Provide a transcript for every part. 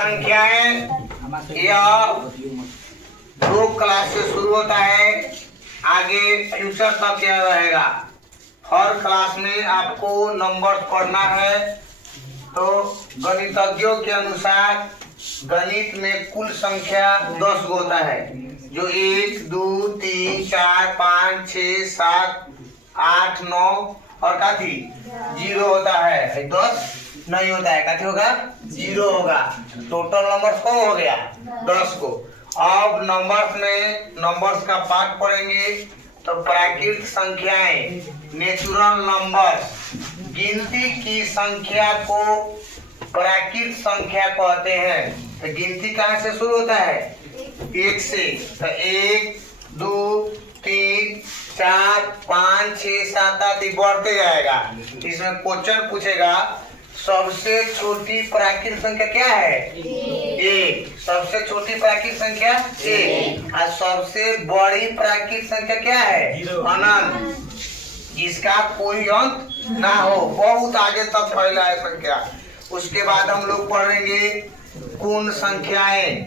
संख्याएं यह 2 क्लास से शुरू होता है, आगे फ्यूचर तक यह रहेगा। हर क्लास में आपको नंबर पढ़ना है। तो गणितज्ञों के अनुसार गणित में कुल संख्या 10 होता है, जो 1 2 3 4 5 6 7 8 9 और काफी 0 होता है। 10 नहीं होता है, काफी होगा 0 होगा। टोटल नंबर को हो गया 10 को। अब नंबर्स का पार्ट पढ़ेंगे। तो प्राकृतिक संख्याएं, नेचुरल नंबर्स, गिनती की संख्या को प्राकृतिक संख्या कहते हैं। तो गिनती कहाँ से शुरू होता है? 1 से। तो 1 2 3 4 5 6 7 8 बढ़ते जाएगा। इसमें क्वेश्चन पूछेगा सबसे छोटी प्राकृतिक संख्या क्या है? 1। सबसे छोटी प्राकृतिक संख्या 1। और सबसे बड़ी प्राकृतिक संख्या क्या है? अनंत, जिसका कोई अंत ना हो, बहुत आगे तक फैला है संख्या। उसके बाद हम लोग पढ़ेंगे पूर्ण संख्याएं।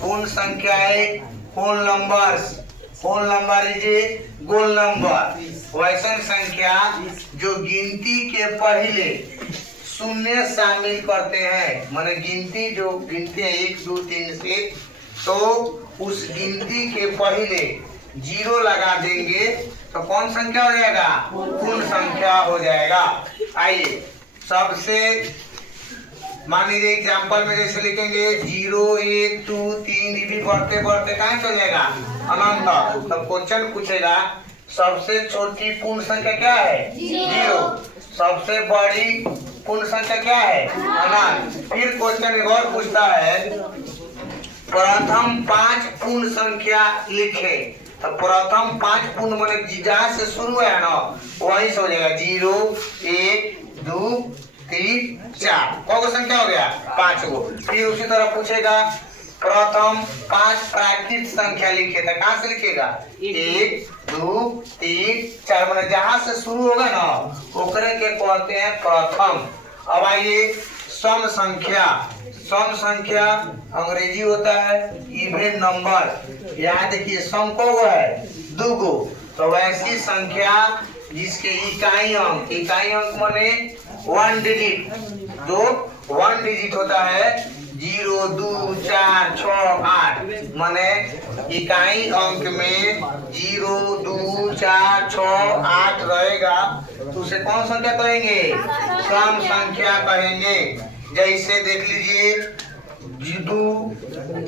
पूर्ण संख्याएं, whole numbers. Whole number is a गोल नंबर, वैसे संख्या जो गिनती के पहले शून्य शामिल करते हैं। माने गिनती जो गिनते हैं 1 2 3 से, तो उस गिनती के पहले 0 लगा देंगे तो कौन संख्या हो जाएगा? पूर्ण संख्या हो जाएगा। आइए सबसे मान लीजिए एग्जाम्पल में जैसे लिखेंगे 0 1 2 3, ये भी बढ़ते बढ़ते कहाँ चल जाएगा? अनंत तक। तो क्वेश्चन पूछेगा सबसे छोटी पूर्ण संख्या क्या है? 0। सबसे बड़ी पूर्ण संख्या क्या है? अनंत। फिर क्वेश्चन एक और पूछता है प्रथम 5 पूर्ण संख्या लिखे। तो प्रथम 5 पूर्ण माने जहाँ से शुरू है ना वहीं से हो जाएगा। 0 1 2 3 4, कौन संख्या हो गया? 5 गो। फिर उसी तरह पूछेगा प्रथम 5 प्राकृतिक संख्या लिखे। तो कहाँ से लिखेगा? 1 2 3 4, मतलब जहाँ से शुरू होगा ना ओकरे के कहते हैं प्रथम। अब आइए सम संख्या। सम संख्या अंग्रेजी होता है इवन नंबर। यहाँ देखिए सम को है 2 गो। तो वैसी संख्या जिसके इकाई अंक माने 1 डिजिट, जो 1 डिजिट होता है 0 2 4 6 8, माने इकाई अंक में 0 2 4 6 8 रहेगा तो उसे कौन संख्या कहेंगे? सम संख्या कहेंगे। जैसे देख लीजिए 2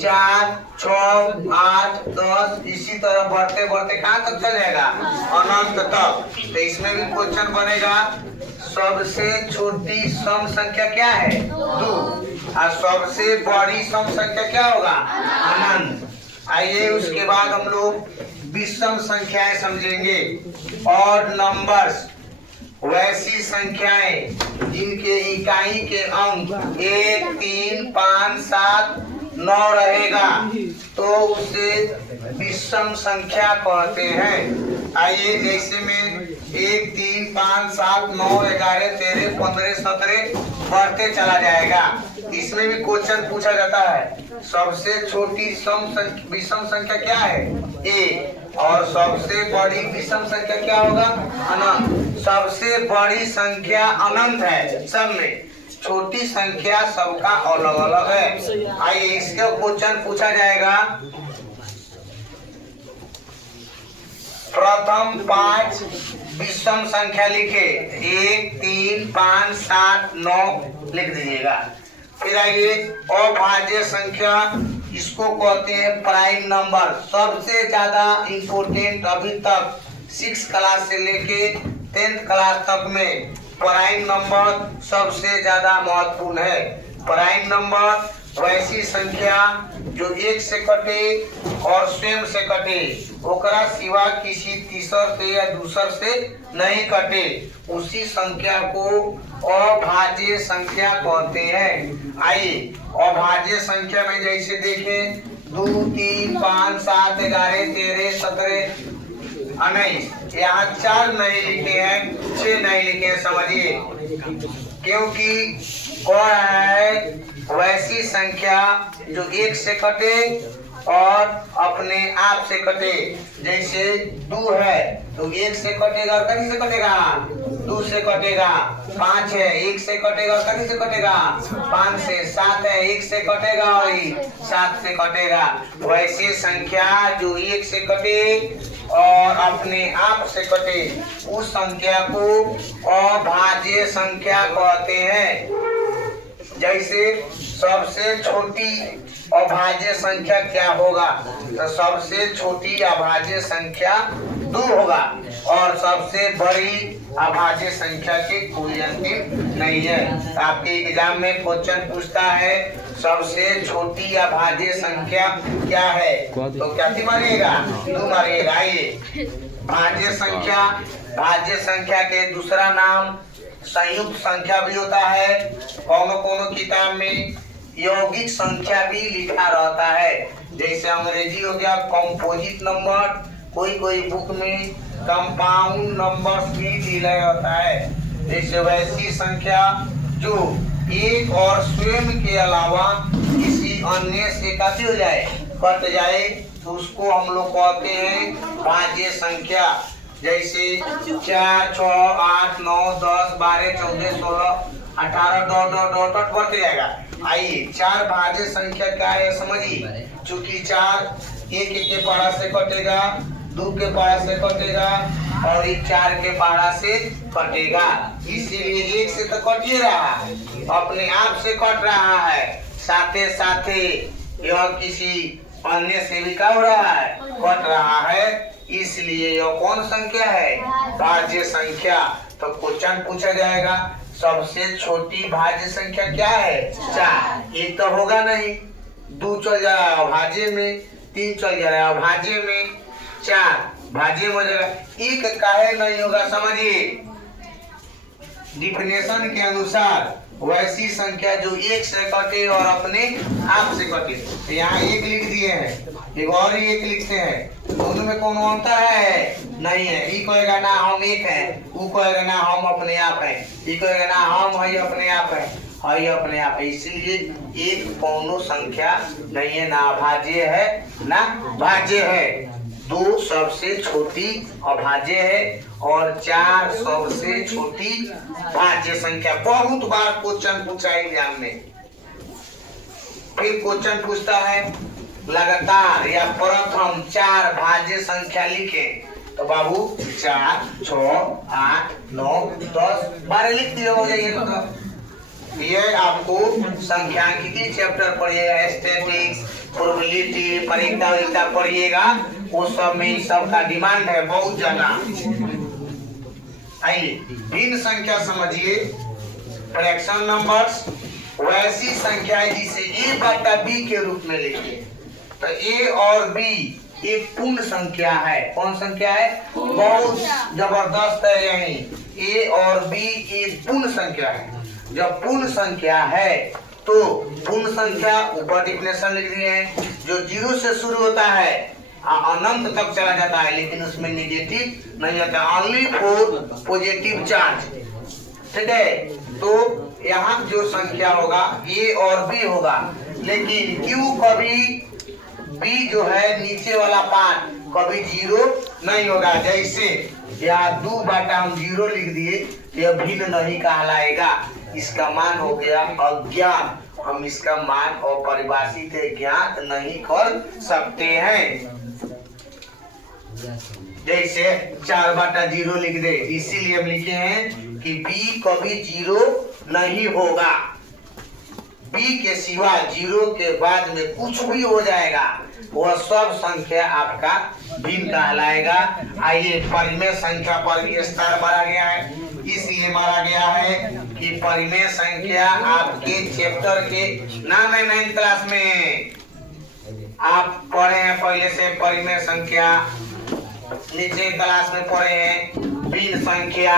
4 6 8 10, इसी तरह बढ़ते बढ़ते कहाँ तक चल जाएगा? अनंत तक। तो इसमें भी क्वेश्चन बनेगा सबसे छोटी सम संख्या क्या है? 2। और सबसे बड़ी सम संख्या क्या होगा? अनंत। आइए उसके बाद हम लोग विषम संख्याएं समझेंगे। ऑड नंबर्स, वैसी संख्याएं जिनके इकाई के अंक 1 3 5 7 9 रहेगा तो उसे विषम संख्या कहते हैं। आइए जैसे में 1 3 5 7 9 11 13 15 17 बढ़ते चला जाएगा। इसमें भी क्वेश्चन पूछा जाता है सबसे छोटी विषम संख्या क्या है? A। और सबसे बड़ी विषम संख्या क्या होगा? अनंत। सबसे बड़ी संख्या अनंत है सब में, छोटी संख्या सबका अलग अलग है। आइए इसका क्वेश्चन पूछा जाएगा प्रथम 5 विषम संख्या लिखे। 1 3 5 7 9 लिख दीजिएगा। फिर आइए अभाज्य संख्या, इसको कहते हैं प्राइम नंबर। सबसे ज्यादा इंपोर्टेंट अभी तक 6 क्लास से लेके 10th क्लास तक में प्राइम नंबर सबसे ज्यादा महत्वपूर्ण है। प्राइम नंबर वैसी संख्या जो 1 से कटे और स्वयं से कटे, ओकरा सिवा किसी तीसर से या दूसर से नहीं कटे, उसी संख्या को अभाज्य संख्या कहते हैं। आइए अभाज्य संख्या में जैसे देखें 2 3 5 7 11 13 17 19, यहाँ 4 नहीं लिखे हैं 6 नहीं लिखे हैं। समझिए क्योंकि कौन है वैसी संख्या जो एक से कटे और अपने आप से कटे। जैसे 2 है तो 1 से कटेगा और कहीं से कटेगा, 2 से कटेगा। 5 है 1 से कटेगा और कहीं से कटेगा, 5 से। 7 है 1 से कटेगा और 7 से कटेगा। वैसी संख्या जो 1 से कटे और अपने आप से कटे उस संख्या को अभाज्य संख्या कहते हैं। जैसे सबसे छोटी अभाज्य संख्या क्या होगा, तो सबसे छोटी अभाज्य संख्या 2 होगा और सबसे बड़ी अभाज्य संख्या की कोई अंतिम नहीं है। आपके एग्जाम में क्वेश्चन पूछता है सबसे छोटी अभाज्य संख्या क्या है, तो क्या मारिएगा, 2 मारिएगा। आइए, भाज्य संख्या के दूसरा नाम संयुक्त संख्या भी होता है। कोनो किताब में यौगिक संख्या भी लिखा रहता है। जैसे अंग्रेजी हो गया कंपोजिट नंबर, कोई बुक में कंपाउंड नंबर्स भी लिखा रहता है। जैसे वैसी संख्या जो एक और स्वयं के अलावा किसी अन्य से कैसे हो जाए, कट जाए, तो उसको हम लोग कहते हैं भाज्य संख्या। जैसे 4, 6, 8, 9, 10, 12, 14, 16, 18 डॉट बढ़ते जाएगा। आइए, 4 भाज्य संख्या क्या है समझिए। चूंकि 4 1 के पहाड़ा से कटेगा, 2 के पहाड़ा से कटेगा और 4 के पहाड़ा से कटेगा, इसीलिए 1 से तो कट ही रहा है, अपने आप से कट रहा है। साथे साथे यह किसी अन्य से भी क्या हो रहा है, कट रहा है, इसलिए यह कौन संख्या है, भाज्य संख्या। तो क्वेश्चन पूछा जाएगा सबसे छोटी भाज्य संख्या क्या है, 4। 1 तो होगा नहीं, 2 चल जाएगा अभाज्य में, 3 चल जाएगा अभाज्य में, 4 भाज्य में हो जाएगा। 1 काहे नहीं होगा समझिए। डिफिनेशन के अनुसार वैसी संख्या जो 1 से कटे और अपने आप से कटे, तो यहाँ 1 लिख दिए हैं, एक और 1 लिखते हैं, दोनों में कौन अंतर है, नहीं है। ई कहेगा ना हम 1 हैं, वो कहेगा ना हम अपने आप हैं, ई कहेगा ना हम है अपने आप हैं, है अपने आप है। इसीलिए 1 कौनो संख्या नहीं है, ना अभाज्य है ना भाज्य है। 2 सबसे छोटी अभाज्य है और 4 सबसे छोटी भाज्य संख्या। बहुत बार क्वेश्चन पूछा एग्जाम में। फिर क्वेश्चन पूछता है लगातार या प्रथम 4 भाज्य संख्या लिखे, तो बाबू 4, 6, 8, 9, 10, 12 लिख दिए, हो जाएगा। ये आपको संख्यांकिकी चैप्टर पढ़िएगा, स्टैटिस्टिक्स, प्रोबेबिलिटी, परीक्षा पढ़िएगा, वो सब में सबका डिमांड है बहुत ज्यादा। आइए, भिन्न संख्या समझिए। फ्रैक्शन नंबर्स वैसी संख्या है जिसे a बटा b के रूप में लिखिए। तो a और b एक पूर्ण संख्या है। कौन संख्या है, बहुत जबरदस्त है। यही a और b एक पूर्ण संख्या है। जब पूर्ण संख्या है तो पूर्ण संख्या ऊपर डिफिनेशन लिख दिए हैं, जो 0 से शुरू होता है अनंत तक चला जाता है, लेकिन उसमें नेगेटिव नहीं आता, ओनली फॉर पॉजिटिव चार्ज। ठीक है, तो यहाँ जो संख्या होगा a और b होगा, लेकिन q कभी b जो है नीचे वाला पार्ट कभी 0 नहीं होगा। जैसे यहाँ 2 बटा हम 0 लिख दिए, यह भिन्न नहीं कहलाएगा, इसका मान हो गया अज्ञात। हम इसका मान अपरिभाषित ज्ञात नहीं कर सकते हैं। जैसे 4 बटा 0 लिख दे, इसीलिए हम लिखे हैं कि b कभी 0 नहीं होगा। b के सिवा 0 के बाद में कुछ भी हो जाएगा, वह सब संख्या आपका भिन्न कहलाएगा। आइए, परिमेय संख्या पर भी स्टार मारा गया है, इसलिए मारा गया है कि परिमेय संख्या आपके चैप्टर के नाम है 9th क्लास में आप पढ़े हैं पहले से। परिमेय संख्या नीचे क्लास में पढ़े हैं, भिन्न संख्या,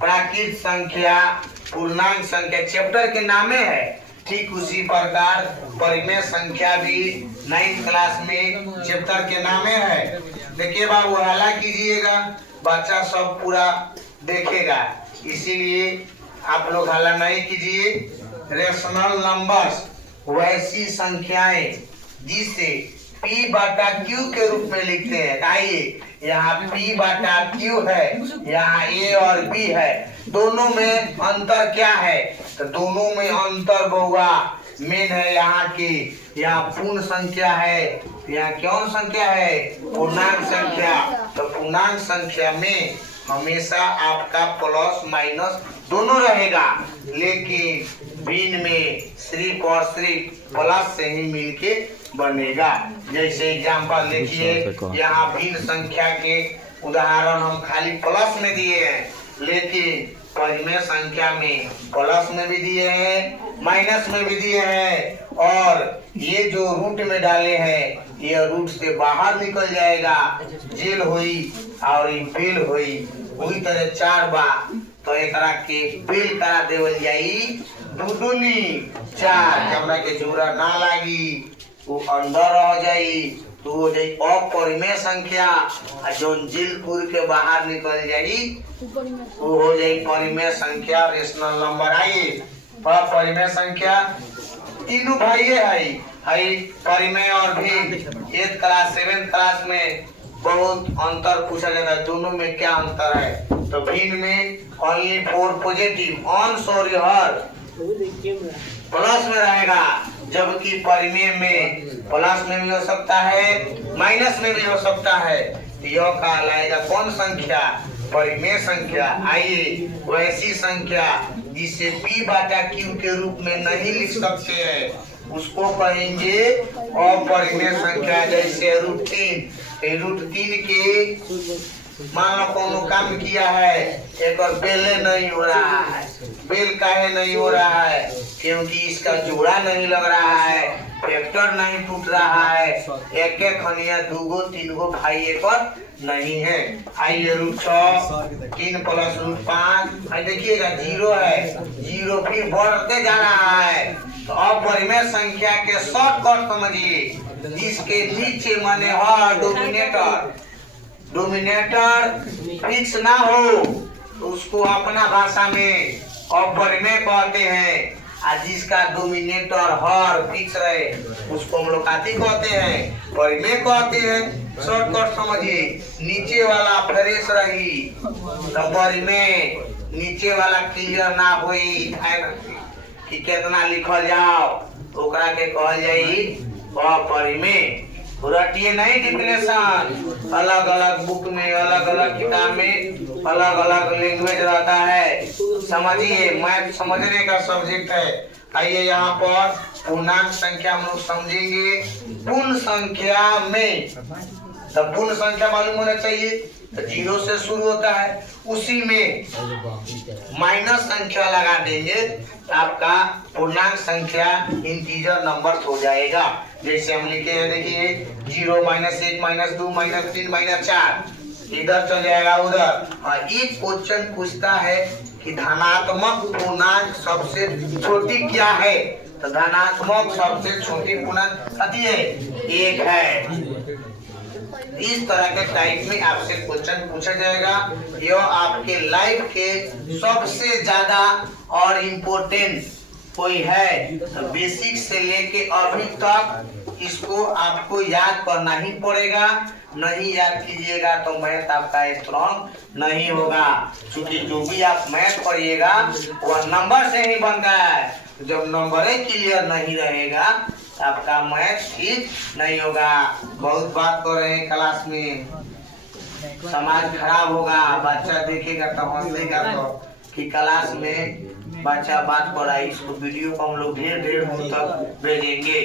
प्राकृत संख्या, पूर्णांक संख्या चैप्टर के नामे है। ठीक उसी प्रकार परिमेय संख्या भी 9th क्लास में चैप्टर के नामे है। देखिए बाबू, हल्ला कीजिएगा, बच्चा सब पूरा देखेगा, इसीलिए आप लोग हल्ला नहीं कीजिए। रेशनल नंबर्स वैसी संख्याएं जिसे P बटा Q के रूप में लिखते हैं। आइए यहाँ P बटा Q है, यहाँ A और B है, दोनों में अंतर क्या है? तो दोनों में अंतर होगा मेन है यहाँ की, यहाँ पूर्ण संख्या है, यहाँ कौन संख्या है? पूर्णांक संख्या। तो पूर्णांक संख्या में हमेशा आपका प्लस माइनस दोनों रहेगा, लेकिन भिन्न में सिर्फ और सिर्फ प्लस से ही मिलके बनेगा। जैसे एग्जांपल देखिए, यहाँ भिन्न संख्या के उदाहरण हम खाली प्लस में दिए हैं, लेकिन परिमेय संख्या में प्लस में भी दिए हैं, माइनस में भी दिए हैं, और ये जो रूट में डाले हैं ये रूट से बाहर निकल जाएगा, जेल हुई और बेल हुई, वही तरह 4 बा तो एक के बेल करा देवल जाई दुदुनी 4, जबना के जोड़ा ना लागी वो अंदर रह जाई तो हो जाई अपरिमेय संख्या, और जो जेलपुर के बाहर निकल जाई वो हो जाई परिमेय संख्या, रेशनल नंबर। आई परिमेय संख्या तीनों भाई है परिमेय और भी 8th क्लास 7th क्लास में बहुत अंतर पूछा जाता है, दोनों में क्या अंतर है? तो भिन्न में only 4 positive on sorry her plus में रहेगा, जबकि परिमेय में प्लस में भी हो सकता है, माइनस में भी हो सकता है। तो यह कहलाएगा कौन संख्या? परिमेय संख्या। आइए वैसी संख्या जिसे P बटा Q के रूप में नहीं लिख सकते हैं उसको कहेंगे अपरिमेय संख्या। जैसे √3 के मान लो कोनो काम किया है, एक और बेले नहीं हो रहा है। बेल काहे नहीं हो रहा है? क्योंकि इसका जोड़ा नहीं लग रहा है, फैक्टर नहीं टूट रहा है, एक खनिया 2 3 भाई एक नहीं है। आइए √6 3 + √5, देखिएगा 0 है, 0 फिर बढ़ते जा रहा है। तो अपरिमेय संख्या के शॉर्टकट समझिए, जिसके नीचे माने डोमिनेटर फिक्स ना हो तो उसको अपना भाषा में अपरिमेय कहते हैं, और जिसका डोमिनेटर हर फिक्स रहे उसको हम लोग काती कहते हैं, परिमेय कहते हैं। शॉर्टकट समझिए, नीचे वाला फ्रेश रही तो परिमेय, नीचे वाला क्लियर ना होई कि कितना लिखल जाओ ओकरा के कहल जाई अपरिमेय। रटिए नहीं डिफिनेशन, अलग अलग बुक में अलग अलग किताब में अलग अलग लैंग्वेज रहता है, समझिए। मैथ समझने का सब्जेक्ट है। आइए यहाँ पर पूर्णांक संख्या हम लोग समझेंगे। पूर्ण संख्या में तो पूर्ण संख्या मालूम होना चाहिए, तो 0 से शुरू होता है, उसी में माइनस संख्या लगा देंगे आपका पूर्णांक संख्या इंटीजर नंबर हो जाएगा। जैसे हम लिखे हैं, देखिए 0 -1 -2 -3 -4, इधर चल जाएगा उधर। और एक क्वेश्चन पूछता है कि धनात्मक पूर्णांक सबसे छोटी क्या है? तो धनात्मक सबसे छोटी पूर्णांक कती है? 1 है। इस तरह के टाइप में आपसे क्वेश्चन पूछा जाएगा। यह आपके लाइफ के सबसे ज्यादा और इम्पोर्टेंट कोई है, तो बेसिक से लेके अभी तक इसको आपको याद करना ही पड़ेगा। नहीं याद कीजिएगा तो मैथ आपका स्ट्रॉन्ग नहीं होगा, क्योंकि जो भी आप मैथ पढ़िएगा वह नंबर से ही बनता है। जब नंबर ही क्लियर नहीं रहेगा आपका मैथ ठीक नहीं होगा। बहुत बात कर रहे हैं क्लास में, समाज खराब होगा, बच्चा देखेगा तो हंसेगा तो कि क्लास में बच्चा बात पढ़ाई। इसको वीडियो को हम लोग ढेर दूर तक भेजेंगे,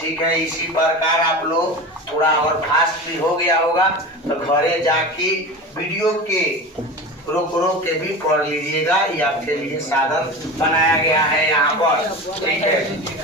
ठीक है। इसी प्रकार आप लोग थोड़ा और फास्ट भी हो गया होगा तो घरे जाके वीडियो के रोक के भी पढ़ लीजिएगा, ये आपके लिए साधन बनाया गया है यहाँ पर, ठीक है।